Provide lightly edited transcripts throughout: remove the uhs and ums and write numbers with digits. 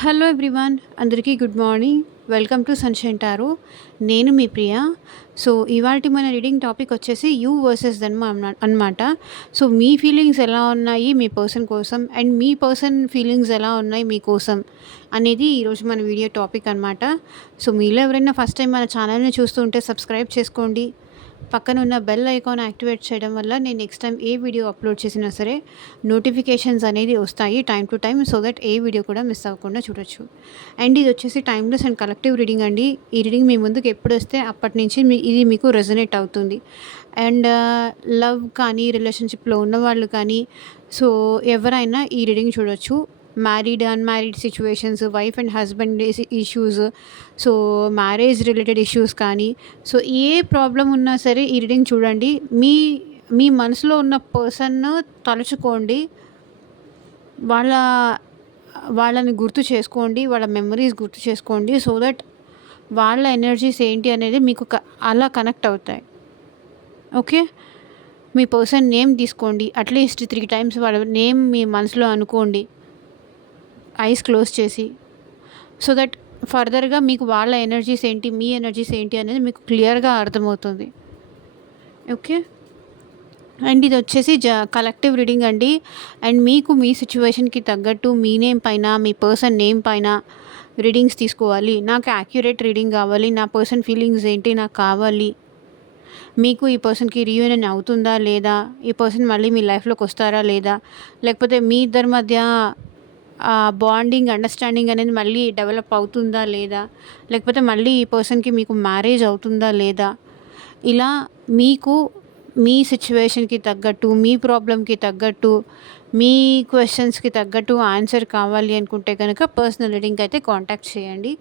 Hello everyone, అందరికీ good morning. Welcome to sunshine tarot. నేను మీ ప్రియ. So ఇవాల్టి మన రీడింగ్ టాపిక్ వచ్చేసి యూ వర్సెస్ దెమ్ అనమాట. సో మీ ఫీలింగ్స్ ఎలా ఉన్నాయి మీ పర్సన్ కోసం, అండ్ మీ పర్సన్ ఫీలింగ్స్ ఎలా ఉన్నాయి మీకోసం అనేది ఈరోజు మన వీడియో టాపిక్ అనమాట. సో మీలో ఎవరైనా ఫస్ట్ టైం మన ఛానల్ని చూస్తూ ఉంటే సబ్స్క్రైబ్ చేసుకోండి. పక్కన ఉన్న బెల్ ఐకాన్ యాక్టివేట్ చేయడం వల్ల నేను నెక్స్ట్ టైం ఏ వీడియో అప్లోడ్ చేసినా సరే నోటిఫికేషన్స్ అనేది వస్తాయి time to time, so that A video కూడా మిస్ అవ్వకుండా చూడొచ్చు. అండ్ ఇది వచ్చేసి టైమ్లెస్ అండ్ కలెక్టివ్ రీడింగ్ అండి. ఈ రీడింగ్ మీ ముందుకు ఎప్పుడు వస్తే అప్పటి నుంచి ఇది మీకు రెజనేట్ అవుతుంది. అండ్ లవ్ కానీ రిలేషన్షిప్లో ఉన్నవాళ్ళు కానీ, సో ఎవరైనా ఈ రీడింగ్ చూడొచ్చు. Married unmarried situations, wife and husband issues, so marriage related issues కానీ, సో ఏ ప్రాబ్లం ఉన్నా సరే ఈ రీడింగ్ చూడండి. మీ మీ మనసులో ఉన్న పర్సన్ను తలుచుకోండి, వాళ్ళ వాళ్ళని గుర్తు చేసుకోండి, వాళ్ళ మెమరీస్ గుర్తు చేసుకోండి, సో దట్ వాళ్ళ ఎనర్జీస్ ఏంటి అనేది మీకు అలా కనెక్ట్ అవుతాయి. ఓకే, మీ పర్సన్ నేమ్ తీసుకోండి, అట్లీస్ట్ 3 times వాళ్ళ నేమ్ మీ మనసులో అనుకోండి, ఐస్ క్లోజ్ చేసి, సో దట్ ఫర్దర్గా మీకు వాళ్ళ ఎనర్జీస్ ఏంటి, మీ ఎనర్జీస్ ఏంటి అనేది మీకు క్లియర్గా అర్థమవుతుంది. ఓకే, అండ్ ఇది వచ్చేసి కలెక్టివ్ రీడింగ్ అండి. అండ్ మీకు మీ సిచ్యువేషన్కి తగ్గట్టు మీ నేమ్ పైన, మీ పర్సన్ నేమ్ పైన రీడింగ్స్ తీసుకోవాలి. నాకు యాక్యురేట్ రీడింగ్ కావాలి, నా పర్సన్ ఫీలింగ్స్ ఏంటి నాకు కావాలి, మీకు ఈ పర్సన్కి రీయూనియన్ అవుతుందా లేదా, ఈ పర్సన్ మళ్ళీ మీ లైఫ్లోకి వస్తారా లేదా, లేకపోతే మీ ఇద్దరి మధ్య బాండింగ్ అండర్స్టాండింగ్ అనేది మళ్ళీ డెవలప్ అవుతుందా లేదా, లేకపోతే మళ్ళీ ఈ పర్సన్కి మీకు మ్యారేజ్ అవుతుందా లేదా, ఇలా మీకు మీ సిచ్యువేషన్కి తగ్గట్టు, మీ ప్రాబ్లంకి తగ్గట్టు, మీ క్వశ్చన్స్కి తగ్గట్టు ఆన్సర్ కావాలి అనుకుంటే కనుక పర్సనల్ రీడింగ్ అయితే కాంటాక్ట్ చేయండి.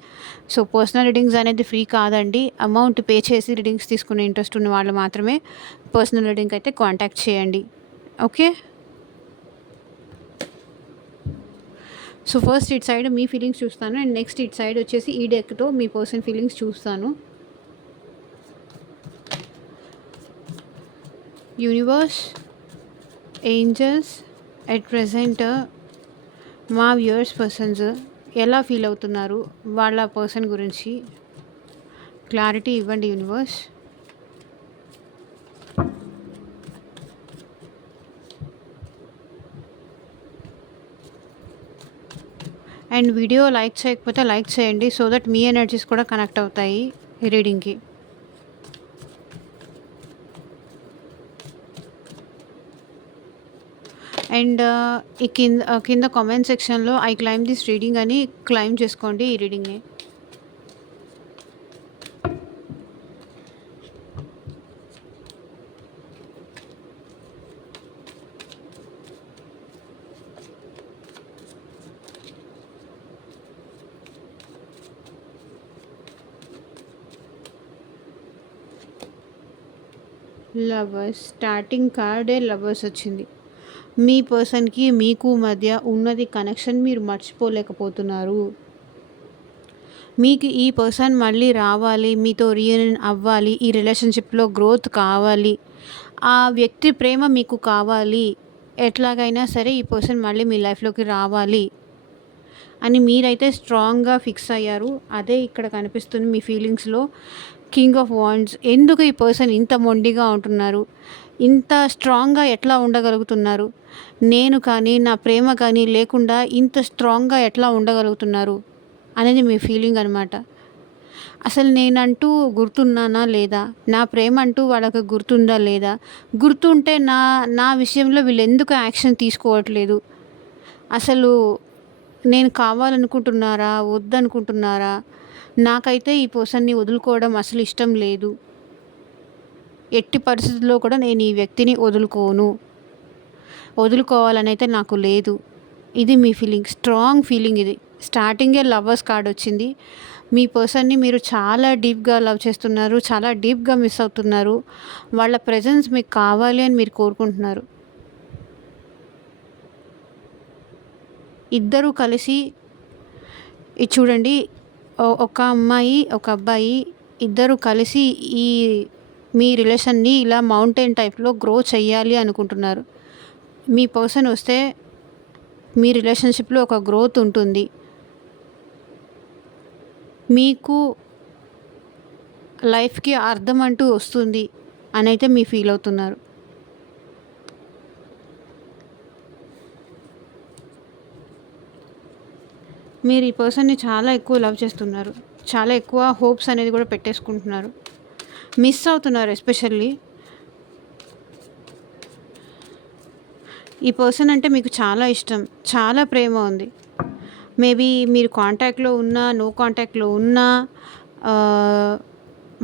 సో పర్సనల్ రీడింగ్స్ అనేది ఫ్రీ కాదండి, అమౌంట్ పే చేసి రీడింగ్స్ తీసుకునే ఇంట్రెస్ట్ ఉన్న వాళ్ళు మాత్రమే పర్సనల్ రీడింగ్ అయితే కాంటాక్ట్ చేయండి. Okay, so first it side me feelings చూస్తాను, అండ్ నెక్స్ట్ ఇట్ సైడ్ వచ్చేసి ఈ డెక్తో మీ పర్సన్ ఫీలింగ్స్ చూస్తాను. యూనివర్స్, ఏంజల్స్, ఎట్ ప్రెజెంట్ మా వ్యూయర్స్ పర్సన్స్ ఎలా ఫీల్ అవుతున్నారు, వాళ్ళ పర్సన్ గురించి క్లారిటీ ఇవ్వండి యూనివర్స్. అండ్ వీడియో లైక్ చేయకపోతే లైక్ చేయండి, సో దట్ మీ ఎనర్జీస్ కూడా కనెక్ట్ అవుతాయి ఈ రీడింగ్కి. అండ్ ఈ కింద కామెంట్ సెక్షన్లో ఐ క్లైమ్ దిస్ రీడింగ్ అని క్లైమ్ చేసుకోండి ఈ రీడింగ్ని. లవర్స్, స్టార్టింగ్ కార్డే లవర్స్ వచ్చింది. మీ పర్సన్కి మీకు మధ్య ఉన్నది కనెక్షన్ మీరు మర్చిపోలేకపోతున్నారు. మీకు ఈ పర్సన్ మళ్ళీ రావాలి, మీతో రీయూనియన్ అవ్వాలి, ఈ రిలేషన్షిప్లో గ్రోత్ కావాలి, ఆ వ్యక్తి ప్రేమ మీకు కావాలి, ఎట్లాగైనా సరే ఈ పర్సన్ మళ్ళీ మీ లైఫ్లోకి రావాలి అని మీరైతే స్ట్రాంగ్గా ఫిక్స్ అయ్యారు. అదే ఇక్కడ కనిపిస్తుంది మీ ఫీలింగ్స్లో. కింగ్ ఆఫ్ వాండ్స్, ఎందుకు ఈ పర్సన్ ఇంత మొండిగా ఉంటున్నారు, ఇంత స్ట్రాంగ్గా ఎట్లా ఉండగలుగుతున్నారు, నేను కానీ నా ప్రేమ కానీ లేకుండా ఇంత స్ట్రాంగ్గా ఎట్లా ఉండగలుగుతున్నారు అనేది మీ ఫీలింగ్ అనమాట. అసలు నేనంటూ గుర్తున్నానా లేదా, నా ప్రేమ అంటూ వాళ్ళకి గుర్తుందా లేదా, గుర్తుంటే నా విషయంలో వీళ్ళు ఎందుకు యాక్షన్ తీసుకోవట్లేదు, అసలు నేను కావాలనుకుంటున్నారా వద్దనుకుంటున్నారా, నాకైతే ఈ పర్సన్ని వదులుకోవడం అసలు ఇష్టం లేదు, ఎట్టి పరిస్థితుల్లో కూడా నేను ఈ వ్యక్తిని వదులుకోవాలని అయితే నాకు లేదు. ఇది మీ ఫీలింగ్, స్ట్రాంగ్ ఫీలింగ్. ఇది స్టార్టింగే లవర్స్ కార్డ్ వచ్చింది. మీ పర్సన్ని మీరు చాలా డీప్గా లవ్ చేస్తున్నారు, చాలా డీప్గా మిస్ అవుతున్నారు, వాళ్ళ ప్రెజెన్స్ మీకు కావాలి అని మీరు కోరుకుంటున్నారు. ఇద్దరూ కలిసి ఇది చూడండి, ఒక అమ్మాయి ఒక అబ్బాయి ఇద్దరు కలిసి ఈ మీ రిలేషన్ని ఇలా మౌంటైన్ టైప్లో గ్రో చెయ్యాలి అనుకుంటున్నారు. మీ పర్సన్ వస్తే మీ రిలేషన్షిప్లో ఒక గ్రోత్ ఉంటుంది. మీకు లైఫ్‌కి అర్థం అంటూ వస్తుంది అనైతే మీరు ఫీల్ అవుతున్నారు. మీరు ఈ పర్సన్‌ని చాలా ఎక్కువ లవ్ చేస్తున్నారు. చాలా ఎక్కువ హోప్స్ అనేది కూడా పెట్టేసుకుంటున్నారు. మిస్ అవుతున్నారు ఎస్పెషల్లీ. ఈ పర్సన్ అంటే మీకు చాలా ఇష్టం. చాలా ప్రేమ ఉంది. మేబీ మీరు కాంటాక్ట్‌లో ఉన్నా, నో కాంటాక్ట్‌లో ఉన్నా, ఆహ్,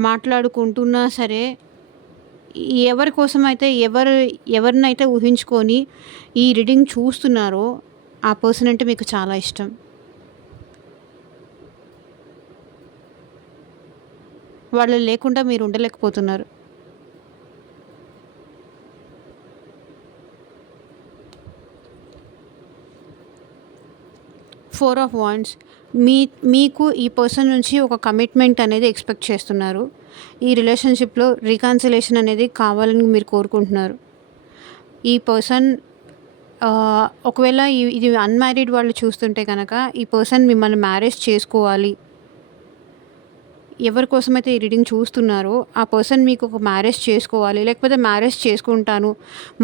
మాట్లాడుకుంటున్నా సరే, ఎవరి కోసమైతే ఎవరినైతే ఊహించుకొని ఈ రీడింగ్ చూస్తున్నారో ఆ పర్సన్ అంటే మీకు చాలా ఇష్టం. వాళ్ళు లేకుండా మీరు ఉండలేకపోతున్నారు. 4 ఆఫ్ వాండ్స్. మీకు ఈ పర్సన్ నుంచి ఒక కమిట్మెంట్ అనేది ఎక్స్‌పెక్ట్ చేస్తున్నారు. ఈ రిలేషన్‌షిప్‌లో రికన్సిలేషన్ అనేది కావాలని మీరు కోరుకుంటున్నారు. ఈ పర్సన్ ఒకవేళ ఇది అన్‌మ్యారీడ్ వాళ్ళు చూస్తుంటే గనక ఈ పర్సన్ మిమ్మల్ని మ్యారేజ్ చేసుకోవాలి. ఎవరి కోసమైతే ఈ రీడింగ్ చూస్తున్నారో ఆ పర్సన్ మీకు ఒక మ్యారేజ్ చేసుకోవాలి, లేకపోతే మ్యారేజ్ చేసుకుంటాను,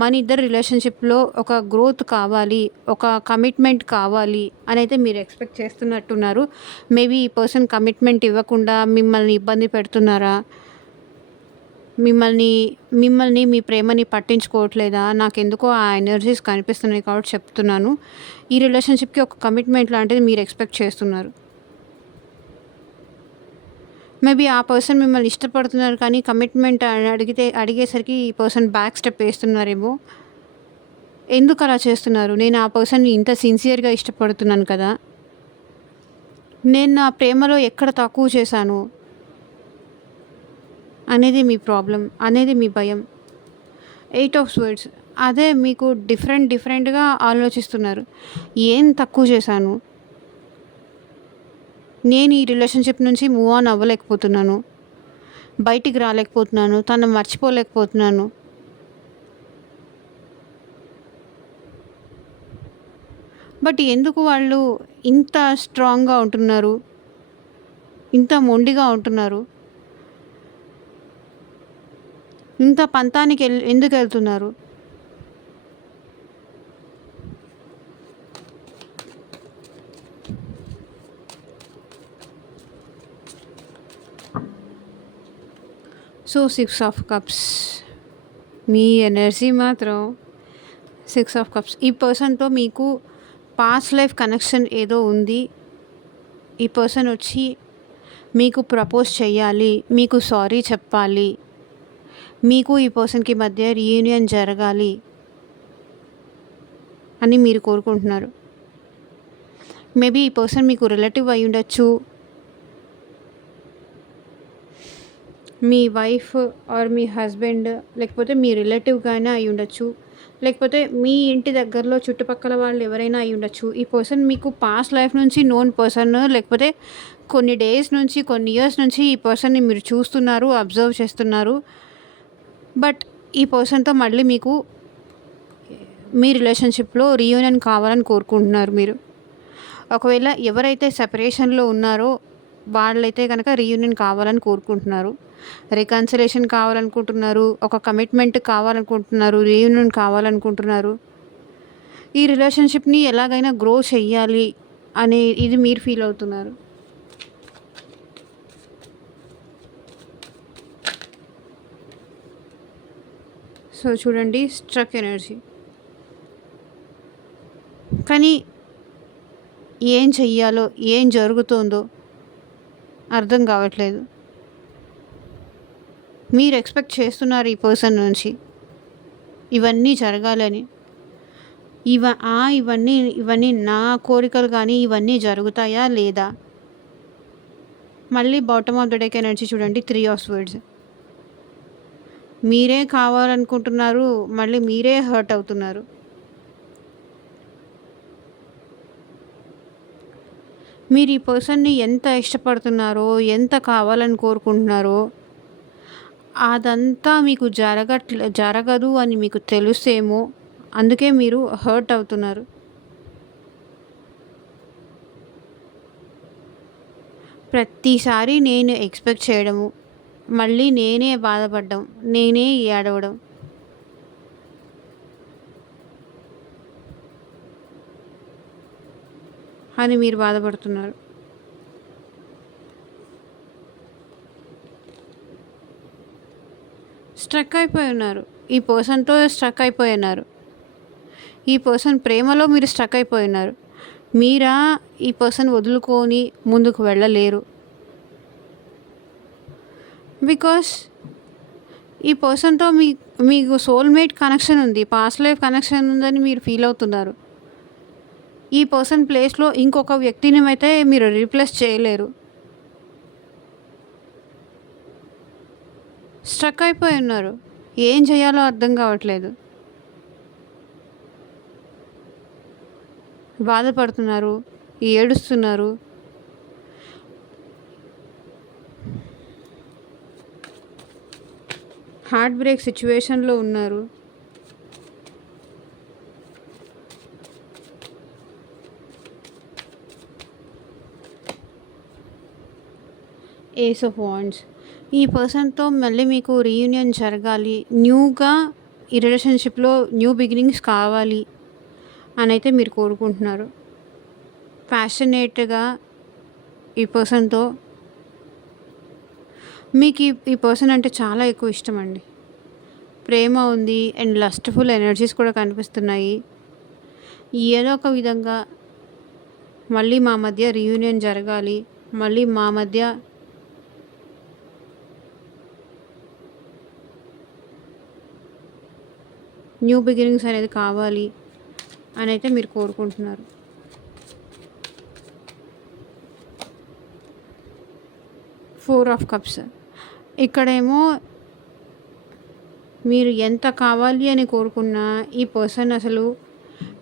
మన ఇద్దరి రిలేషన్షిప్లో ఒక గ్రోత్ కావాలి, ఒక కమిట్మెంట్ కావాలి అని అయితే మీరు ఎక్స్పెక్ట్ చేస్తున్నట్టున్నారు. మేబీ ఈ పర్సన్ కమిట్మెంట్ ఇవ్వకుండా మిమ్మల్ని ఇబ్బంది పెడుతున్నారా, మిమ్మల్ని మిమ్మల్ని మీ ప్రేమని పట్టించుకోవట్లేదా, నాకెందుకో ఆ ఎనర్జీస్ కనిపిస్తున్నాయి కాబట్టి చెప్తున్నాను. ఈ రిలేషన్షిప్కి ఒక కమిట్మెంట్ లాంటిది మీరు ఎక్స్పెక్ట్ చేస్తున్నారు. మేబీ ఆ పర్సన్ మిమ్మల్ని ఇష్టపడుతున్నారు కానీ కమిట్మెంట్ అడిగేసరికి ఈ పర్సన్ బ్యాక్ స్టెప్ వేస్తున్నారేమో. ఎందుకు అలా చేస్తున్నారు? నేను ఆ పర్సన్ని ఇంత సిన్సియర్గా ఇష్టపడుతున్నాను కదా, నేను నా ప్రేమలో ఎక్కడ తక్కువ చేశాను అనేది మీ ప్రాబ్లం, అనేది మీ భయం. 8 ఆఫ్ స్వర్డ్స్. అదే మీకు డిఫరెంట్గా ఆలోచిస్తున్నారు. ఏం తక్కువ చేశాను, నేను ఈ రిలేషన్షిప్ నుంచి మూవ్ ఆన్ అవ్వలేకపోతున్నాను, బయటికి రాలేకపోతున్నాను, తను మర్చిపోలేకపోతున్నాను. బట్ ఎందుకు వాళ్ళు ఇంత స్ట్రాంగ్గా ఉంటున్నారు, ఇంత మొండిగా ఉంటున్నారు, ఇంత పంతానికి ఎందుకు వెళ్తున్నారు? So 6 of cups. Me energy మాత్రం 6 ఆఫ్ కప్స్. ఈ పర్సన్తో మీకు పాస్ట్ లైఫ్ కనెక్షన్ ఏదో ఉంది. ఈ పర్సన్ వచ్చి మీకు ప్రపోజ్ చేయాలి, మీకు సారీ చెప్పాలి, మీకు ఈ పర్సన్కి మధ్య రీయూనియన్ జరగాలి అని మీరు కోరుకుంటున్నారు. మేబీ ఈ పర్సన్ మీకు రిలేటివ్ అయి ఉండొచ్చు, మీ వైఫ్ ఆర్ మీ హస్బెండ్, లేకపోతే మీ రిలేటివ్గానే అయి ఉండొచ్చు, లేకపోతే మీ ఇంటి దగ్గరలో చుట్టుపక్కల వాళ్ళు ఎవరైనా అయి ఉండొచ్చు. ఈ పర్సన్ మీకు పాస్ట్ లైఫ్ నుంచి నోన్ పర్సన్, లేకపోతే కొన్ని డేస్ నుంచి, కొన్ని ఇయర్స్ నుంచి ఈ పర్సన్ని మీరు చూస్తున్నారు, అబ్జర్వ్ చేస్తున్నారు. బట్ ఈ పర్సన్తో మళ్ళీ మీకు మీ రిలేషన్షిప్లో రీయూనియన్ కావాలని కోరుకుంటున్నారు మీరు. ఒకవేళ ఎవరైతే సెపరేషన్లో ఉన్నారో వాళ్ళైతే కనుక రీయూనియన్ కావాలని కోరుకుంటున్నారు, రికన్సిలేషన్ కావాలనుకుంటున్నారు, ఒక కమిట్మెంట్ కావాలనుకుంటున్నారు, రీయూనియన్ కావాలనుకుంటున్నారు. ఈ రిలేషన్షిప్ని ఎలాగైనా గ్రో చెయ్యాలి అనే ఇది మీరు ఫీల్ అవుతున్నారు. సో చూడండి, స్ట్రక్ ఎనర్జీ. కానీ ఏం చెయ్యాలో, ఏం జరుగుతుందో అర్థం కావట్లేదు. మీరు ఎక్స్పెక్ట్ చేస్తున్నారు ఈ పర్సన్ నుంచి ఇవన్నీ జరగాలని. ఇవన్నీ నా కోరికలు కానీ ఇవన్నీ జరుగుతాయా లేదా? మళ్ళీ bottom of the deck energy చూడండి, 3 ఆఫ్ స్వర్డ్స్. మీరే కావాలనుకుంటున్నారు, మళ్ళీ మీరే హర్ట్ అవుతున్నారు. మీరు ఈ పర్సన్ని ఎంత ఇష్టపడుతున్నారో, ఎంత కావాలని కోరుకుంటున్నారో అదంతా మీకు జరగదు అని మీకు తెలుసేమో, అందుకే మీరు హర్ట్ అవుతున్నారు. ప్రతిసారి నేను ఎక్స్‌పెక్ట్ చేయడము, మళ్ళీ నేనే బాధపడ్డం, నేనే ఏడవడం. అని మీరు బాధపడుతున్నారు. స్ట్రక్ అయిపోయి ఉన్నారు. ఈ పర్సన్‌తో స్ట్రక్ అయిపోయి ఉన్నారు. ఈ పర్సన్ ప్రేమలో మీరు స్ట్రక్ అయిపోయి ఉన్నారు. మీరా ఈ పర్సన్ వదులుకొని ముందుకు వెళ్ళలేరు. బికాస్ ఈ పర్సన్‌తో మీకు సోల్‌మేట్ కనెక్షన్ ఉంది. పాస్ట్ లైఫ్ కనెక్షన్ ఉందని మీరు ఫీల్ అవుతున్నారు. ఈ పర్సన్ ప్లేస్‌లో ఇంకొక వ్యక్తిని అయితే మీరు రీప్లేస్ చేయలేరు. స్ట్రక్ అయిపోయి ఉన్నారు. ఏం చేయాలో అర్థం కావట్లేదు. బాధపడుతున్నారు, ఏడుస్తున్నారు. హార్ట్ బ్రేక్ సిచ్యువేషన్‌లో ఉన్నారు. Ace of wands. ఈ పర్సన్‌తో మళ్ళీ మీకు రీయూనియన్ జరగాలి. న్యూగా ఈ రిలేషన్‌షిప్‌లో న్యూ బిగినింగ్స్ కావాలి అనైతే మీరు కోరుకుంటున్నారు. ప్యాషనేట్‌గా ఈ పర్సన్‌తో మీకు ఈ పర్సన్ అంటే చాలా ఎక్కువ ఇష్టమండి. ప్రేమ ఉంది అండ్ లస్ట్‌ఫుల్ ఎనర్జీస్ కూడా కనిపిస్తున్నాయి. ఏదో ఒక విధంగా మళ్ళీ మా మధ్య రీయూనియన్ జరగాలి. మళ్ళీ మా మధ్య న్యూ బిగినింగ్స్ అనేది కావాలి అనైతే మీరు కోరుకుంటున్నారు. Four of cups. ఇక్కడేమో మీరు ఎంత కావాలి అని కోరుకున్నా ఈ పర్సన్ అసలు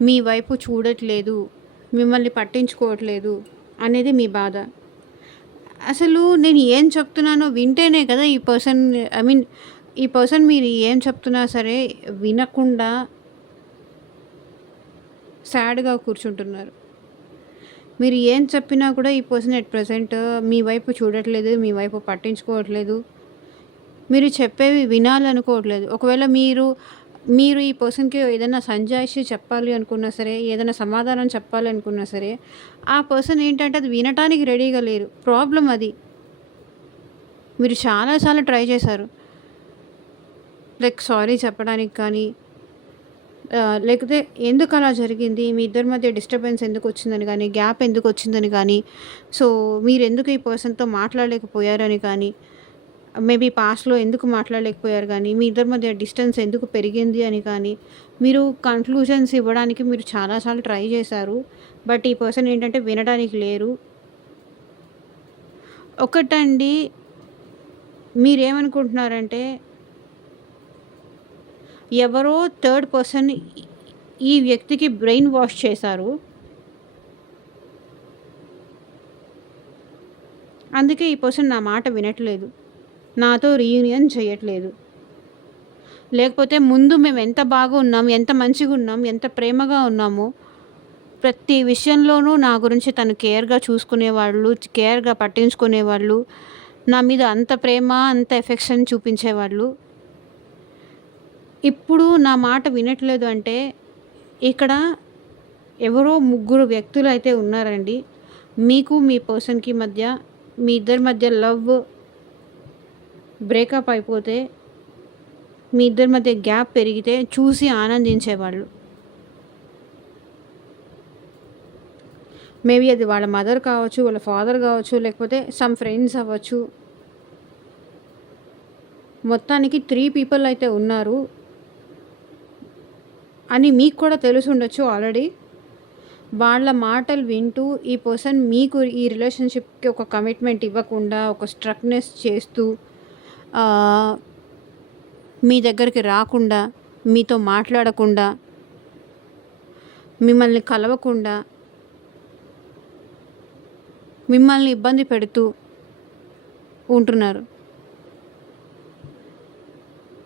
మీ వైపు చూడట్లేదు, మిమ్మల్ని పట్టించుకోవట్లేదు అనేది మీ బాధ. అసలు నేను ఏం చెప్తున్నానో వింటేనే కదా ఈ పర్సన్, ఐ మీన్ ఈ పర్సన్ మీరు ఏం చెప్తున్నా సరే వినకుండా సాడ్‌గా కూర్చుంటున్నారు. మీరు ఏం చెప్పినా కూడా ఈ పర్సన్ ఎట్ ప్రెజెంట్ మీ వైపు చూడట్లేదు, మీ వైపు పట్టించుకోవట్లేదు. మీరు చెప్పేవి వినాలనుకోవట్లేదు. ఒకవేళ మీరు ఈ పర్సన్‌కి ఏదైనా సంజాయిషి చెప్పాలి అనుకున్నా సరే, ఏదైనా సమాధానం చెప్పాలి అనుకున్నా సరే, ఆ పర్సన్ ఏంటంటే అది వినటానికి రెడీగా లేరు. ప్రాబ్లమ్ అది. మీరు చాలా సార్లు ట్రై చేశారు. లైక్ సారీ చెప్పడానికి కానీ, లేకపోతే ఎందుకలా జరిగింది, మీ ఇద్దరి మధ్య డిస్టర్బెన్స్ ఎందుకొచ్చిందని కానీ, గ్యాప్ ఎందుకొచ్చిందని కానీ, సో మీరెందుకు ఈ పర్సన్‌తో మాట్లాడలేకపోయారని కానీ, మేబీ పాస్ట్‌లో ఎందుకు మాట్లాడలేకపోయారు కానీ, మీ ఇద్దరి మధ్య డిస్టెన్స్ ఎందుకు పెరిగింది అని కానీ, మీరు కన్క్లూజన్స్ ఇవ్వడానికి మీరు చాలా సార్లు ట్రై చేశారు. బట్ ఈ పర్సన్ ఏంటంటే వినడానికి లేరు. ఒకటండి, మీరేమనుకుంటున్నారంటే ఎవరో థర్డ్ పర్సన్ ఈ వ్యక్తికి బ్రెయిన్ వాష్ చేశారు. అందుకే ఈ పర్సన్ నా మాట వినట్లేదు. నాతో రీయూనియన్ చేయట్లేదు. లేకపోతే ముందు మేము ఎంత బాగా ఉన్నాం, ఎంత మంచిగా ఉన్నాం, ఎంత ప్రేమగా ఉన్నామో, ప్రతి విషయంలోనూ నా గురించి తను కేర్‌గా చూసుకునేవాళ్ళు, కేర్‌గా పట్టించుకునేవాళ్ళు. నా మీద అంత ప్రేమ, అంత ఎఫెక్షన్ చూపించేవాళ్ళు. ఇప్పుడు నా మాట వినట్లేదు అంటే ఇక్కడ ఎవరో ముగ్గురు వ్యక్తులైతే ఉన్నారండి. మీకు మీ పర్సన్‌కి మధ్య, మీ ఇద్దరి మధ్య లవ్ బ్రేకప్ అయిపోతే, మీ ఇద్దరి మధ్య గ్యాప్ పెరిగితే చూసి ఆనందించేవాళ్ళు. మేబీ అది వాళ్ళ మదర్ కావచ్చు, వాళ్ళ ఫాదర్ కావచ్చు, లేకపోతే సమ్ ఫ్రెండ్స్ అవ్వచ్చు. మొత్తానికి 3 పీపుల్ అయితే ఉన్నారు అని మీకు కూడా తెలిసుండొచ్చు ఆల్రెడీ. వాళ్ళ మాటలు వింటూ ఈ పర్సన్ మీకు ఈ రిలేషన్‌షిప్‌కి ఒక కమిట్మెంట్ ఇవ్వకుండా, ఒక స్ట్రక్‌నెస్ చేస్తూ, మీ దగ్గరికి రాకుండా, మీతో మాట్లాడకుండా, మిమ్మల్ని కలవకుండా, మిమ్మల్ని ఇబ్బంది పెడుతూ ఉంటున్నారు.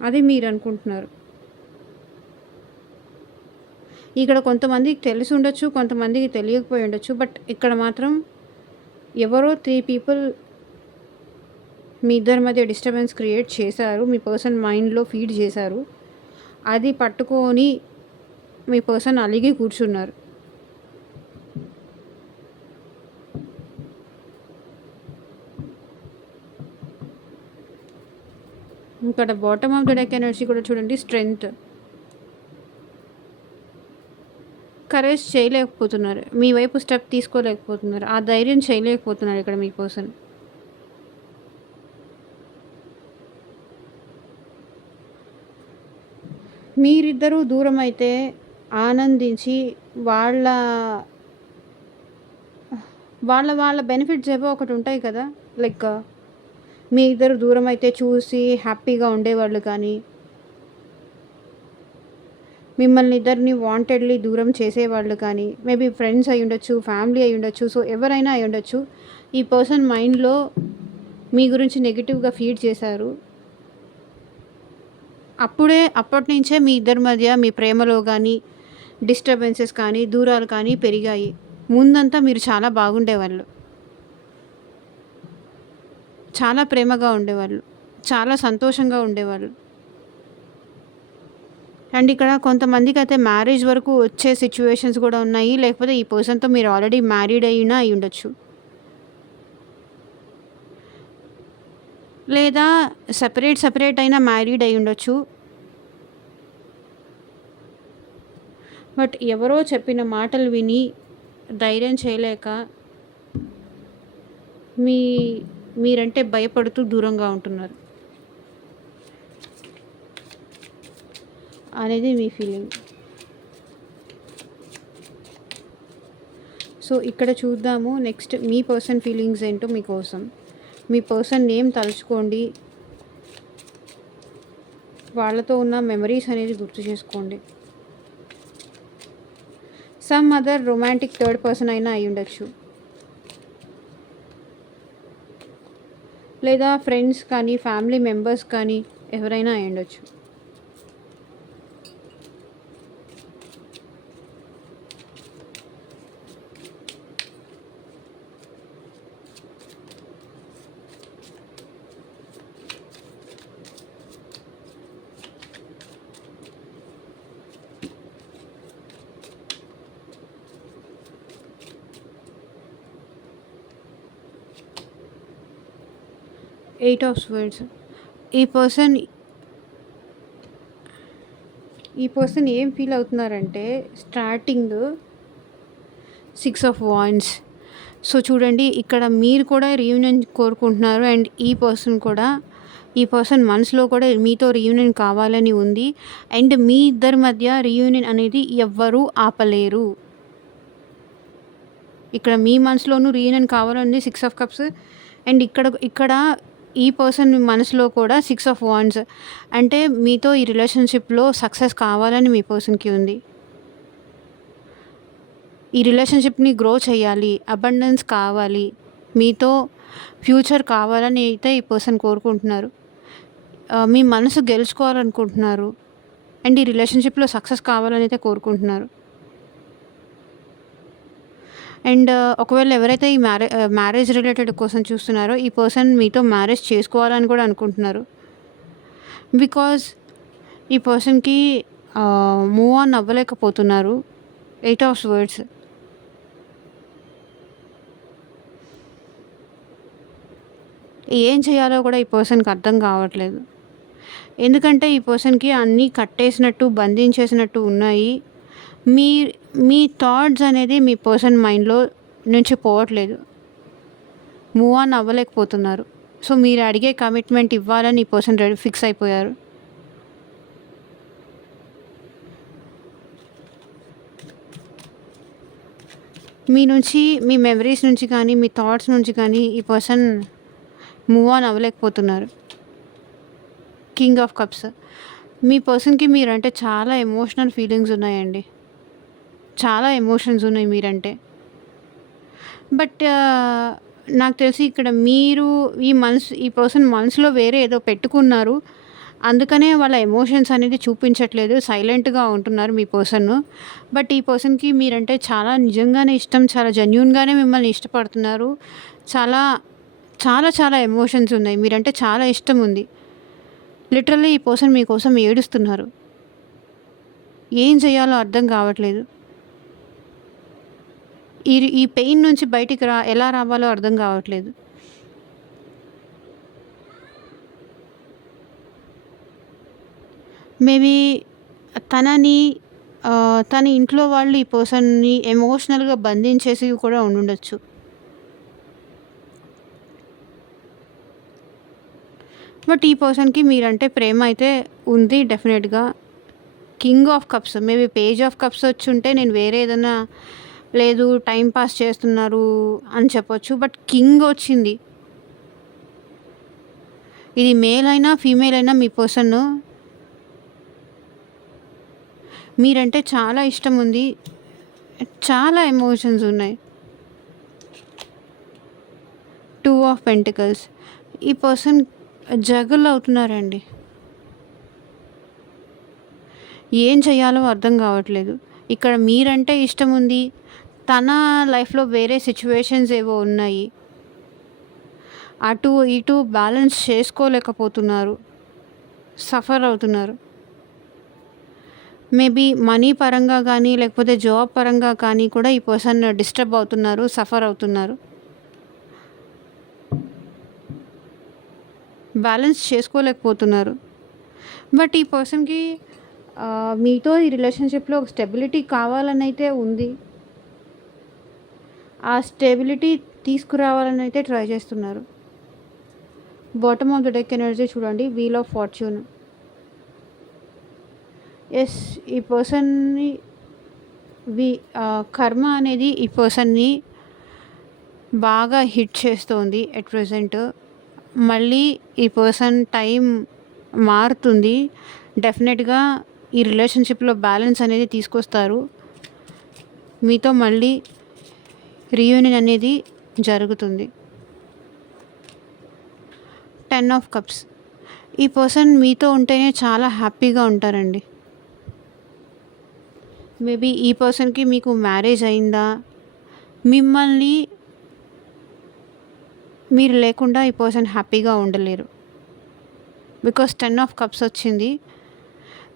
అది మీరు అనుకుంటున్నారు. ఇక్కడ కొంతమందికి తెలిసి ఉండొచ్చు, కొంతమందికి తెలియకపోయి ఉండొచ్చు. బట్ ఇక్కడ మాత్రం ఎవరో 3 పీపుల్ మీ ఇద్దరి మధ్య డిస్టర్బెన్స్ క్రియేట్ చేశారు. మీ పర్సన్ మైండ్‌లో ఫీడ్ చేశారు. అది పట్టుకొని మీ పర్సన్ అలిగి కూర్చున్నారు. ఇక్కడ bottom of the deck energy కూడా చూడండి, స్ట్రెంగ్త్. కరేజ్ చేయలేకపోతున్నారు. మీ వైపు స్టెప్ తీసుకోలేకపోతున్నారు. ఆ ధైర్యం చేయలేకపోతున్నారు ఇక్కడ మీ పర్సన్. మీరిద్దరూ దూరం అయితే ఆనందించి వాళ్ళ వాళ్ళ వాళ్ళ బెనిఫిట్స్ ఏవో ఒకటి ఉంటాయి కదా. లైక్ మీ ఇద్దరు దూరం అయితే చూసి హ్యాపీగా ఉండేవాళ్ళు, కానీ మిమ్మల్ని ఇద్దరిని వాంటెడ్లీ దూరం చేసేవాళ్ళు, కానీ మేబీ ఫ్రెండ్స్ అయి ఉండొచ్చు, ఫ్యామిలీ అయి ఉండొచ్చు, సో ఎవరైనా అయి ఉండొచ్చు. ఈ పర్సన్ మైండ్లో మీ గురించి నెగిటివ్గా ఫీడ్ చేశారు. అప్పటి నుంచే మీ ఇద్దరి మధ్య మీ ప్రేమలో కానీ డిస్టర్బెన్సెస్ కానీ దూరాలు కానీ పెరిగాయి. ముందంతా మీరు చాలా బాగుండేవాళ్ళు, చాలా ప్రేమగా ఉండేవాళ్ళు, చాలా సంతోషంగా ఉండేవాళ్ళు. అండ్ ఇక్కడ కొంతమందికి అయితే మ్యారేజ్ వరకు వచ్చే సిచ్యువేషన్స్ కూడా ఉన్నాయి. లేకపోతే ఈ పర్సన్తో మీరు ఆల్రెడీ మ్యారీడ్ అయినా అయి ఉండొచ్చు, లేదా సెపరేట్ అయినా మ్యారీడ్ అయి ఉండొచ్చు. బట్ ఎవరో చెప్పిన మాటలు విని ధైర్యం చేయలేక మీరంటే భయపడుతూ దూరంగా ఉంటున్నారు అనేది మీ ఫీలింగ్. సో ఇక్కడ చూద్దాము నెక్స్ట్ మీ పర్సన్ ఫీలింగ్స్ ఏంటో మీకోసం. మీ పర్సన్ నేమ్ తలుచుకోండి, వాళ్ళతో ఉన్న మెమరీస్ అనేది గుర్తు చేసుకోండి. Some other romantic third person అయినా అయి ఉండొచ్చు, లేదా ఫ్రెండ్స్ కానీ ఫ్యామిలీ మెంబర్స్ కానీ ఎవరైనా అయి ఉండొచ్చు. Eight of swords. ఈ పర్సన్ ఏం ఫీల్ అవుతున్నారంటే స్టార్టింగ్ 6 ఆఫ్ వాండ్స్. సో చూడండి, ఇక్కడ మీరు కూడా రీయూనియన్ కోరుకుంటున్నారు. అండ్ ఈ పర్సన్ మనసులో కూడా మీతో రీయూనియన్ కావాలని ఉంది. అండ్ మీ ఇద్దరి మధ్య రీయూనియన్ అనేది ఎవ్వరూ ఆపలేరు. ఇక్కడ మీ మనసులోనూ రీయూనియన్ కావాలని 6 ఆఫ్ కప్స్. అండ్ ఇక్కడ ఈ పర్సన్ మనసులో కూడా 6 ఆఫ్ వాండ్స్. అంటే మీతో ఈ రిలేషన్షిప్లో సక్సెస్ కావాలని మీ పర్సన్కి ఉంది. ఈ రిలేషన్షిప్ని గ్రో చేయాలి, అబండెన్స్ కావాలి, మీతో ఫ్యూచర్ కావాలని అయితే ఈ పర్సన్ కోరుకుంటున్నారు. మీ మనసు గెలుచుకోవాలనుకుంటున్నారు. అండ్ ఈ రిలేషన్షిప్లో సక్సెస్ కావాలని అయితే కోరుకుంటున్నారు. అండ్ ఒకవేళ ఎవరైతే ఈ మ్యారేజ్ రిలేటెడ్ కోసం చూస్తున్నారో ఈ పర్సన్ మీతో మ్యారేజ్ చేసుకోవాలని కూడా అనుకుంటున్నారు. బికాజ్ ఈ పర్సన్కి మూవ్ ఆన్ అవ్వలేకపోతున్నారు. 8 of swords. ఏం చేయాలో కూడా ఈ పర్సన్కి అర్థం కావట్లేదు. ఎందుకంటే ఈ పర్సన్కి అన్నీ కట్టేసినట్టు బంధించేసినట్టు ఉన్నాయి. మీ థాట్స్ అనేది మీ పర్సన్ మైండ్లో నుంచి పోవట్లేదు, మూవ్ ఆన్ అవ్వలేకపోతున్నారు. సో మీరు అడిగే కమిట్మెంట్ ఇవ్వాలని ఈ పర్సన్ ఫిక్స్ అయిపోయారు. మీ నుంచి, మీ మెమరీస్ నుంచి కానీ మీ థాట్స్ నుంచి కానీ ఈ పర్సన్ మూవ్ ఆన్ అవ్వలేకపోతున్నారు. King of cups. మీ పర్సన్కి మీరంటే చాలా ఎమోషనల్ ఫీలింగ్స్ ఉన్నాయండి, చాలా ఎమోషన్స్ ఉన్నాయి మీరంటే. బట్ నాకు తెలిసి ఇక్కడ మీరు ఈ పర్సన్ మనసులో వేరే ఏదో పెట్టుకున్నారు. అందుకనే వాళ్ళ ఎమోషన్స్ అనేది చూపించట్లేదు. సైలెంట్‌గా ఉంటున్నారు మీ పర్సన్. బట్ ఈ పర్సన్‌కి మీరంటే చాలా నిజంగానే ఇష్టం. చాలా జెన్యూన్‌గానే మిమ్మల్ని ఇష్టపడుతున్నారు. చాలా, చాలా చాలా ఎమోషన్స్ ఉన్నాయి. మీరంటే చాలా ఇష్టం ఉంది. లిటరల్లీ ఈ పర్సన్ మీకోసం ఏడుస్తున్నారు. ఏం చేయాలో అర్థం కావట్లేదు. ఈ పెయిన్ నుంచి బయటికి ఎలా రావాలో అర్థం కావట్లేదు. మేబీ తనని తన ఇంట్లో వాళ్ళు ఈ పర్సన్‌ని ఎమోషనల్‌గా బంధించేసి కూడా ఉండుండొచ్చు. బట్ ఈ పర్సన్‌కి మీరంటే ప్రేమ అయితే ఉంది డెఫినెట్‌గా. King of cups, maybe page of cups వచ్చుంటే నేను వేరే ఏదైనా లేదు టైం పాస్ చేస్తున్నారు అని చెప్పొచ్చు. బట్ కింగ్ వచ్చింది. ఇది మేల్ అయినా, ఫీమేల్ అయినా మీ పర్సన్ మీరంటే చాలా ఇష్టం ఉంది. చాలా ఎమోషన్స్ ఉన్నాయి. 2 ఆఫ్ పెంటికల్స్. ఈ పర్సన్ జగల్ అవుతున్నారండి. ఏం చేయాలో అర్థం కావట్లేదు. ఇక్కడ మీరంటే ఇష్టం ఉంది. తన లైఫ్‌లో వేరే సిట్యుయేషన్స్ ఏవో ఉన్నాయి. అటు ఇటు బ్యాలెన్స్ చేసుకోలేకపోతున్నారు. సఫర్ అవుతున్నారు. మేబీ మనీ పరంగా కానీ, లేకపోతే జాబ్ పరంగా కానీ కూడా ఈ పర్సన్ డిస్టర్బ్ అవుతున్నారు. సఫర్ అవుతున్నారు. బ్యాలెన్స్ చేసుకోలేకపోతున్నారు. బట్ ఈ పర్సన్‌కి మీతో ఈ రిలేషన్‌షిప్‌లో ఒక స్టెబిలిటీ కావాలని అయితే ఉంది. ఆ స్టెబిలిటీ తీసుకురావాలని అయితే ట్రై చేస్తున్నారు. Bottom of the deck energy చూడండి. Wheel of fortune. ఎస్, ఈ పర్సన్‌ని కర్మ అనేది ఈ పర్సన్‌ని బాగా హిట్ చేస్తోంది ఎట్ ప్రెజెంట్. మళ్ళీ ఈ పర్సన్ టైం మారుతుంది. డెఫినెట్‌గా ఈ రిలేషన్షిప్‌లో బ్యాలెన్స్ అనేది తీసుకొస్తారు. మీతో మళ్ళీ రీయూనియన్ అనేది జరుగుతుంది. 10 ఆఫ్ కప్స్. ఈ పర్సన్ మీతో ఉంటేనే చాలా హ్యాపీగా ఉంటారండి. మేబీ ఈ పర్సన్‌కి మీకు మ్యారేజ్ అయిందా? మిమ్మల్ని మీరు లేకుండా ఈ పర్సన్ హ్యాపీగా ఉండలేరు. బికాస్ 10 ఆఫ్ కప్స్ వచ్చింది.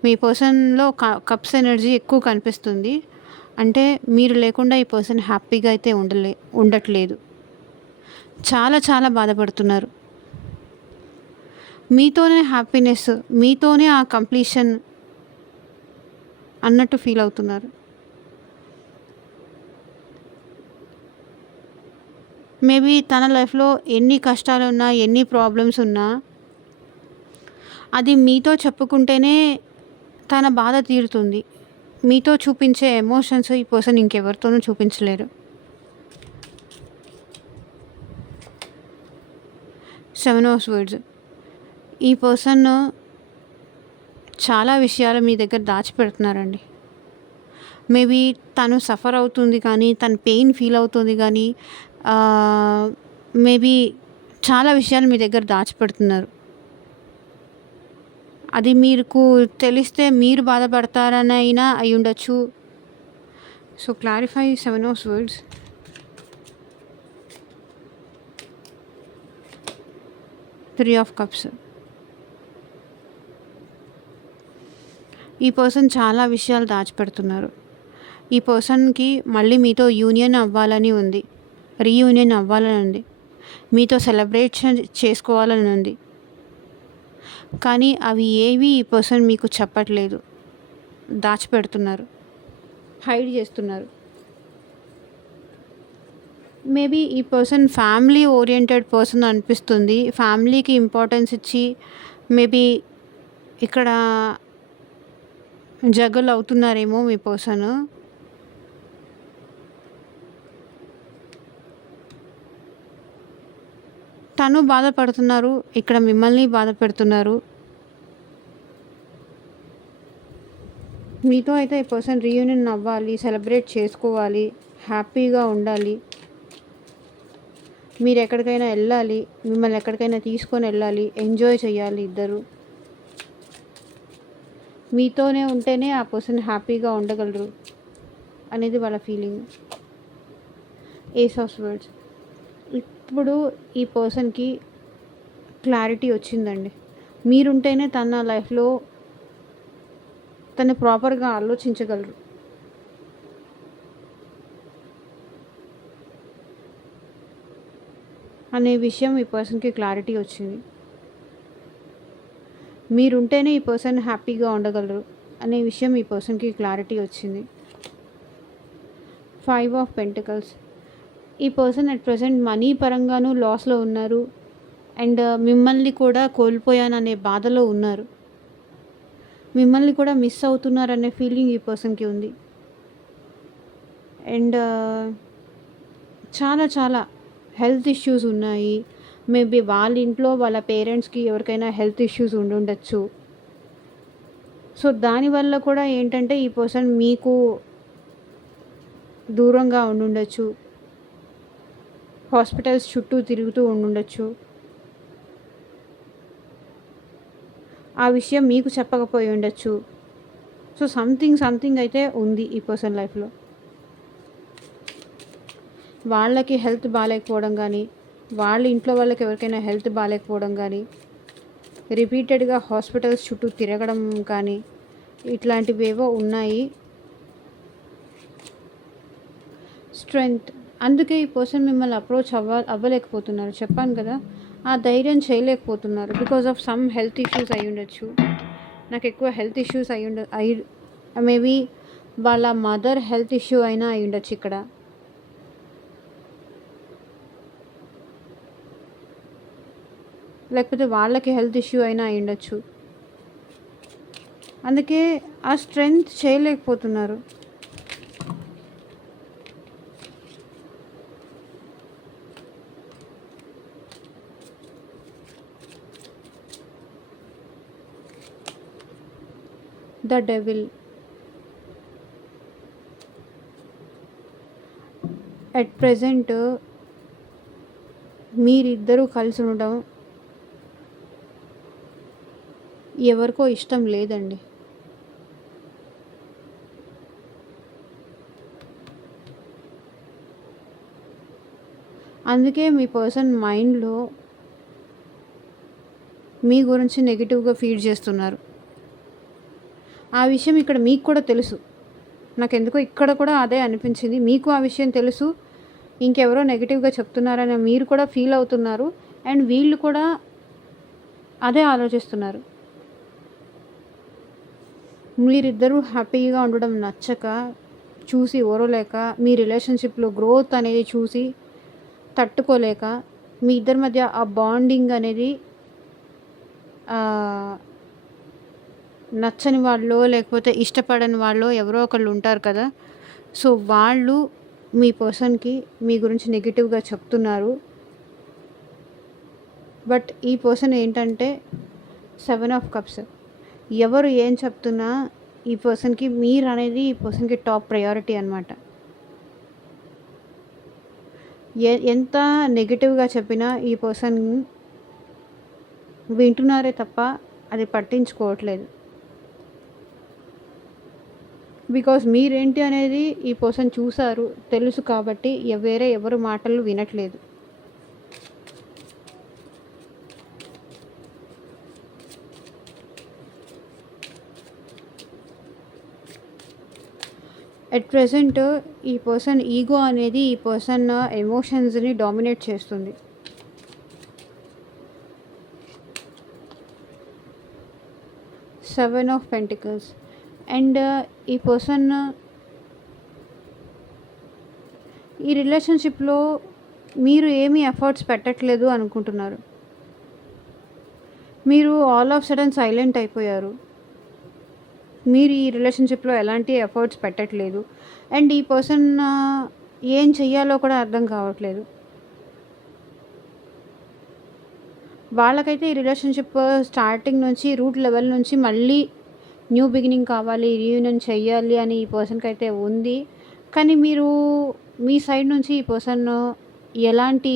మీ పర్సన్‌లో కప్స్ ఎనర్జీ ఎక్కువ కనిపిస్తుంది. అంటే మీరు లేకుండా ఈ పర్సన్ హ్యాపీగా అయితే ఉండట్లేదు. చాలా చాలా బాధపడుతున్నారు. మీతోనే హ్యాపీనెస్, మీతోనే ఆ కంప్లీషన్ అన్నట్టు ఫీల్ అవుతున్నారు. మేబీ తన లైఫ్‌లో ఎన్ని కష్టాలున్నా, ఎన్ని ప్రాబ్లమ్స్ ఉన్నా అది మీతో చెప్పుకుంటేనే తన బాధ తీరుతుంది. మీతో చూపించే ఎమోషన్స్ ఈ పర్సన్ ఇంకెవరితోనూ చూపించలేరు. 7 of swords. ఈ పర్సన్ చాలా విషయాలు మీ దగ్గర దాచిపెడుతున్నారండి. మేబీ తను సఫర్ అవుతుంది కానీ, తను పెయిన్ ఫీల్ అవుతుంది కానీ, మేబీ చాలా విషయాలు మీ దగ్గర దాచిపెడుతున్నారు. అది మీకు తెలిస్తే మీరు బాధపడతారని అయినా అయి ఉండొచ్చు. So clarify 7 of swords. Three of cups. ఈ పర్సన్ చాలా విషయాలు దాచిపెడుతున్నారు. ఈ పర్సన్‌కి మళ్ళీ మీతో యూనియన్ అవ్వాలని ఉంది. రీయూనియన్ అవ్వాలని ఉంది. మీతో సెలబ్రేషన్ చేసుకోవాలని ఉంది. కానీ అవి ఏవి ఈ పర్సన్ మీకు చెప్పట్లేదు. దాచిపెడుతున్నారు. హైడ్ చేస్తున్నారు. మేబీ ఈ పర్సన్ ఫ్యామిలీ ఓరియంటెడ్ పర్సన్ అనిపిస్తుంది. ఫ్యామిలీకి ఇంపార్టెన్స్ ఇచ్చి మేబీ ఇక్కడ జగల్ అవుతున్నారేమో మీ పర్సన్. తను బాధపడుతున్నారు. ఇక్కడ మిమ్మల్ని బాధ పెడుతున్నారు. మీతో అయితే ఈ పర్సన్ రీయూనియన్ అవ్వాలి, సెలబ్రేట్ చేసుకోవాలి, హ్యాపీగా ఉండాలి. మీరు ఎక్కడికైనా వెళ్ళాలి, మిమ్మల్ని ఎక్కడికైనా తీసుకొని వెళ్ళాలి, ఎంజాయ్ చేయాలి ఇద్దరు. మీతోనే ఉంటేనే ఆ పర్సన్ హ్యాపీగా ఉండగలరు అనేది వాళ్ళ ఫీలింగ్. Ace of words. ఇప్పుడు ఈ పర్సన్కి క్లారిటీ వచ్చిందండి. మీరుంటేనే తన లైఫ్లో తను ప్రాపర్గా ఆలోచించగలరు. అనే విషయం ఈ పర్సన్కి క్లారిటీ వచ్చింది. మీరుంటేనే ఈ పర్సన్ హ్యాపీగా ఉండగలరు అనే విషయం ఈ పర్సన్కి క్లారిటీ వచ్చింది. 5 ఆఫ్ పెంటికల్స్. ఈ పర్సన్ అట్ ప్రెజెంట్ మనీ పరంగానూ లాస్లో ఉన్నారు అండ్ మిమ్మల్ని కూడా కోల్పోయాననే బాధలో ఉన్నారు. మిమ్మల్ని కూడా మిస్ అవుతున్నారనే ఫీలింగ్ ఈ పర్సన్కి ఉంది. అండ్ చాలా చాలా హెల్త్ ఇష్యూస్ ఉన్నాయి. మేబీ వాళ్ళ ఇంట్లో వాళ్ళ పేరెంట్స్కి ఎవరికైనా హెల్త్ ఇష్యూస్ ఉండుండొచ్చు. సో దానివల్ల కూడా ఏంటంటే ఈ పర్సన్ మీకు దూరంగా ఉండుండొచ్చు. హాస్పిటల్స్ చుట్టూ తిరుగుతూ ఉండుండొచ్చు. ఆ విషయం మీకు చెప్పకపోయి ఉండొచ్చు. సో సంథింగ్ అయితే ఉంది ఈ పర్సన్ లైఫ్లో. వాళ్ళకి హెల్త్ బాగాలేకపోవడం కానీ, వాళ్ళ ఇంట్లో వాళ్ళకి ఎవరికైనా హెల్త్ బాగాలేకపోవడం కానీ, రిపీటెడ్గా హాస్పిటల్స్ చుట్టూ తిరగడం కానీ, ఇట్లాంటివేవో ఉన్నాయి. స్ట్రెంగ్త్. అందుకే ఈ పర్సన్ మిమ్మల్ని అప్రోచ్ అవ్వలేకపోతున్నారు. చెప్పాను కదా, ఆ ధైర్యం చేయలేకపోతున్నారు. Because of some health issues అయి ఉండొచ్చు. నాకు ఎక్కువ హెల్త్ ఇష్యూస్ అయి మేబీ వాళ్ళ మదర్ హెల్త్ ఇష్యూ అయినా అయి ఉండొచ్చు ఇక్కడ. లేకపోతే వాళ్ళకి హెల్త్ ఇష్యూ అయినా అయి ఉండొచ్చు. అందుకే ఆ స్ట్రెంగ్త్ చేయలేకపోతున్నారు. The devil. అట్ ప్రెజెంట్ మీరిద్దరూ కలిసి ఉండడం ఎవరికో ఇష్టం లేదండి. అందుకే మీ పర్సన్ మైండ్లో మీ గురించి నెగిటివ్గా ఫీడ్ చేస్తున్నారు. ఆ విషయం ఇక్కడ మీకు కూడా తెలుసు. నాకెందుకో ఇక్కడ కూడా అదే అనిపించింది. మీకు ఆ విషయం తెలుసు, ఇంకెవరో నెగిటివ్గా చెప్తున్నారని మీరు కూడా ఫీల్ అవుతున్నారు. అండ్ వీళ్ళు కూడా అదే ఆలోచిస్తున్నారు. మీరిద్దరూ హ్యాపీగా ఉండడం నచ్చక, చూసి ఓరలేక, మీ రిలేషన్షిప్లో గ్రోత్ అనేది చూసి తట్టుకోలేక, మీ ఇద్దరి మధ్య ఆ బాండింగ్ అనేది నచ్చని వాళ్ళు లేకపోతే ఇష్టపడని వాళ్ళు ఎవరో ఒకళ్ళు ఉంటారు కదా. సో వాళ్ళు మీ పర్సన్కి మీ గురించి నెగిటివ్గా చెప్తున్నారు. బట్ ఈ పర్సన్ ఏంటంటే 7 ఆఫ్ కప్స్. ఎవరు ఏం చెప్తున్నా ఈ పర్సన్కి మీరు అనేది ఈ పర్సన్కి టాప్ ప్రయారిటీ అనమాట. ఎంత నెగిటివ్గా చెప్పినా ఈ పర్సన్ వింటున్నారే తప్ప అది పట్టించుకోవట్లేదు. బికాజ్ మీరేంటి అనేది ఈ పర్సన్ చూసారు, తెలుసు కాబట్టి వేరే ఎవరు మాటలు వినట్లేదు. అట్ ప్రెజెంట్ ఈ పర్సన్ ఈగో అనేది ఈ పర్సన్ ఎమోషన్స్ని డామినేట్ చేస్తుంది. Seven of pentacles. అండ్ ఈ పర్సన్ ఈ రిలేషన్షిప్లో మీరు ఏమీ ఎఫర్ట్స్ పెట్టట్లేదు అనుకుంటున్నారు. మీరు ఆల్ ఆఫ్ సడన్ సైలెంట్ అయిపోయారు. మీరు ఈ రిలేషన్షిప్లో ఎలాంటి ఎఫర్ట్స్ పెట్టట్లేదు. అండ్ ఈ పర్సన్ ఏం చెయ్యాలో కూడా అర్థం కావట్లేదు. వాళ్ళకైతే ఈ రిలేషన్షిప్ స్టార్టింగ్ నుంచి రూట్ లెవెల్ నుంచి మళ్ళీ న్యూ బిగినింగ్ కావాలి, రీయూనియన్ చెయ్యాలి అని ఈ పర్సన్కి అయితే ఉంది. కానీ మీరు మీ సైడ్ నుంచి ఈ పర్సన్ ఎలాంటి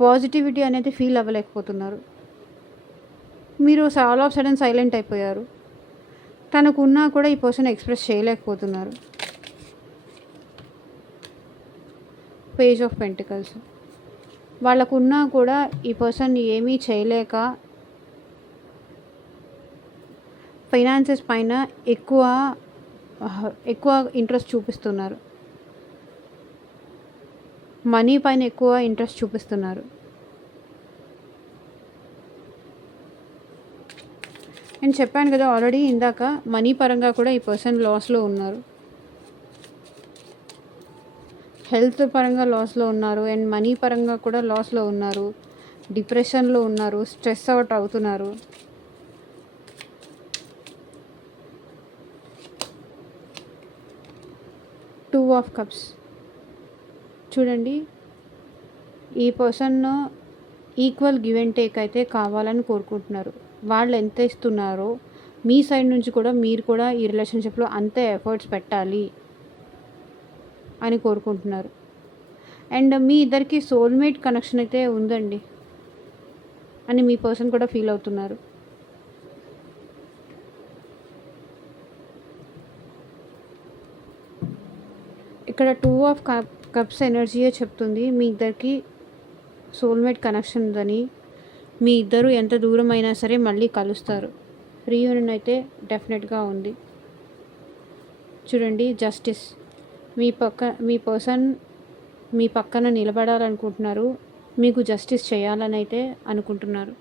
పాజిటివిటీ అనేది ఫీల్ అవ్వలేకపోతున్నారు. మీరు ఆల్ ఆఫ్ సడన్ సైలెంట్ అయిపోయారు. తనకున్నా కూడా ఈ పర్సన్ ఎక్స్‌ప్రెస్ చేయలేకపోతున్నారు. Page of pentacles. వాళ్ళకున్నా కూడా ఈ పర్సన్ ఏమీ చేయలేక ఫైనాన్సెస్ పైన ఎక్కువ ఇంట్రెస్ట్ చూపిస్తున్నారు. మనీ పైన ఎక్కువ ఇంట్రెస్ట్ చూపిస్తున్నారు. నేను చెప్పాను కదా ఆల్రెడీ ఇందాక, మనీ పరంగా కూడా ఈ పర్సన్ లాస్‌లో ఉన్నారు. హెల్త్ పరంగా లాస్‌లో ఉన్నారు అండ్ మనీ పరంగా కూడా లాస్‌లో ఉన్నారు. డిప్రెషన్‌లో ఉన్నారు. స్ట్రెస్ అవుట్ అవుతున్నారు. Two of cups. చూడండి, ఈ person equal give and take అయితే కావాలని కోరుకుంటున్నారు. వాళ్ళు ఎంత ఇస్తున్నారో మీ సైడ్ నుంచి కూడా మీరు కూడా ఈ రిలేషన్షిప్లో అంతే ఎఫర్ట్స్ పెట్టాలి అని కోరుకుంటున్నారు. అండ్ మీ ఇద్దరికి సోల్మేట్ కనెక్షన్ అయితే ఉందండి అని మీ పర్సన్ కూడా ఫీల్ అవుతున్నారు. ఇక్కడ టూ ఆఫ్ కప్స్ ఎనర్జీయే చెప్తుంది మీ ఇద్దరికి సోల్మేట్ కనెక్షన్ ఉందని. మీ ఇద్దరు ఎంత దూరం అయినా సరే మళ్ళీ కలుస్తారు. రీయూనియన్ అయితే డెఫినెట్గా ఉంది. చూడండి, జస్టిస్. మీ పర్సన్ మీ పక్కన నిలబడాలనుకుంటున్నారు. మీకు జస్టిస్ చేయాలని అయితే అనుకుంటున్నారు.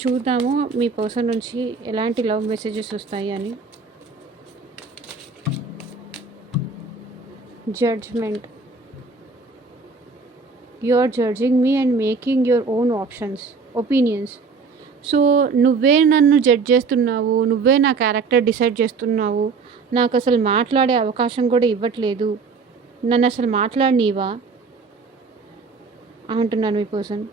చూద్దాము మీ పర్సన్ నుంచి ఎలాంటి లవ్ మెసేజెస్ వస్తాయి అని. Judgement. You are judging me and making your own opinions. So నువ్వే నన్ను జడ్జ్ చేస్తున్నావు, నువ్వే నా క్యారెక్టర్ డిసైడ్ చేస్తున్నావు, నాకు అసలు మాట్లాడే అవకాశం కూడా ఇవ్వట్లేదు, నన్ను అసలు మాట్లాడనీవా అంటున్నాను మీ పర్సన్.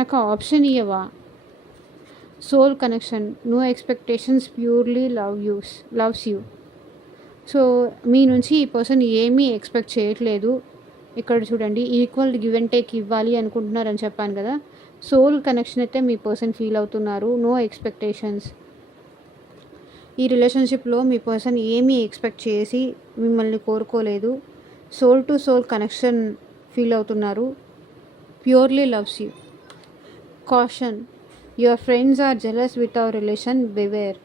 నాకు ఆప్షన్ ఇవ్వవా? Soul connection. No expectations, purely loves you. So మీ నుంచి ఈ పర్సన్ ఏమీ ఎక్స్పెక్ట్ చేయట్లేదు. ఇక్కడ చూడండి, ఈక్వల్ గివ్ అండ్ టేక్ ఇవ్వాలి అనుకుంటున్నారని చెప్పాను కదా. సోల్ కనెక్షన్ అయితే మీ పర్సన్ ఫీల్ అవుతున్నారు. No expectations. ఈ రిలేషన్షిప్లో మీ పర్సన్ ఏమీ ఎక్స్పెక్ట్ చేసి మిమ్మల్ని కోరుకోలేదు. Soul to soul connection feel అవుతున్నారు. Purely loves you. Caution. Your friends are jealous with our relation, beware.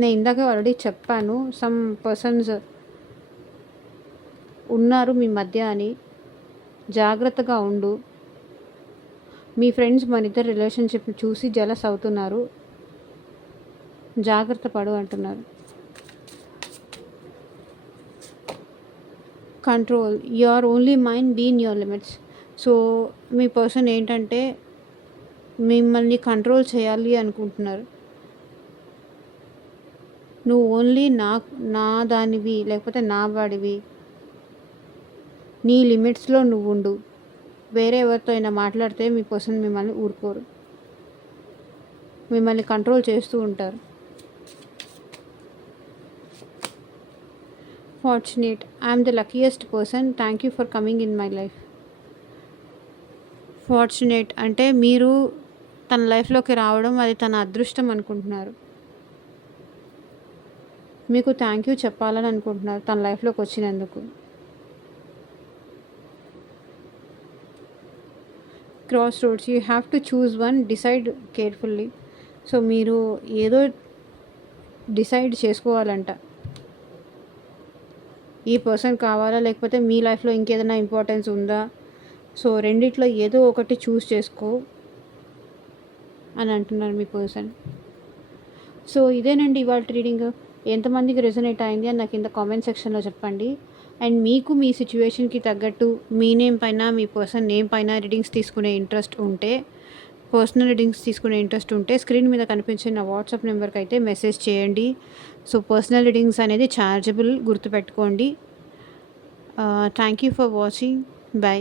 నేను ఇందాక ఆల్రెడీ చెప్పాను, సమ్ పర్సన్స్ ఉన్నారు మీ మధ్య అని. జాగ్రత్తగా ఉండు. మీ ఫ్రెండ్స్ మన ఇద్దరు రిలేషన్షిప్ చూసి జెలస్ అవుతున్నారు. జాగ్రత్త పడు అంటున్నారు. Control. You are only mind, be in your limits. So మీ పర్సన్ ఏంటంటే మిమ్మల్ని కంట్రోల్ చేయాలి అనుకుంటున్నారు. నువ్వు ఓన్లీ నా దానివి, లేకపోతే నా వాడివి, నీ లిమిట్స్లో నువ్వు ఉండు. వేరే ఎవరితో అయినా మాట్లాడితే మీ పర్సన్ మిమ్మల్ని ఊరుకోరు, మిమ్మల్ని కంట్రోల్ చేస్తూ ఉంటారు. Fortunate. I'm the luckiest person, thank you for coming in my life. Fortunate అంటే మీరు తన లైఫ్లోకి రావడం అది తన అదృష్టం అనుకుంటున్నారు. మీకు థ్యాంక్ యూ చెప్పాలని అనుకుంటున్నారు తన లైఫ్లోకి వచ్చినందుకు. Cross roads. You have to choose one, decide carefully. So మీరు ఏదో డిసైడ్ చేసుకోవాలంట. ఈ పర్సన్ కావాలా, లేకపోతే మీ లైఫ్లో ఇంకేదైనా ఇంపార్టెన్స్ ఉందా? సో రెండిట్లో ఏదో ఒకటి చూస్ చేసుకో అని అంటున్నారు మీ పర్సన్. సో ఇదేనండి ఇవాళ రీడింగ్. ఎంతమందికి రెజొనేట్ అయింది అని నాకు కింద కామెంట్ సెక్షన్లో చెప్పండి. అండ్ మీకు మీ సిచ్యువేషన్కి తగ్గట్టు మీ నేమ్ పైన, మీ పర్సన్ నేమ్ పైన రీడింగ్స్ తీసుకునే ఇంట్రెస్ట్ ఉంటే, పర్సనల్ రీడింగ్స్ తీసుకునే ఇంట్రెస్ట్ ఉంటే స్క్రీన్ మీద కనిపించిన నా వాట్సాప్ నెంబర్కి అయితే మెసేజ్ చేయండి. సో పర్సనల్ రీడింగ్స్ అనేది ఛార్జబుల్, గుర్తుపెట్టుకోండి. Thank you for watching. By.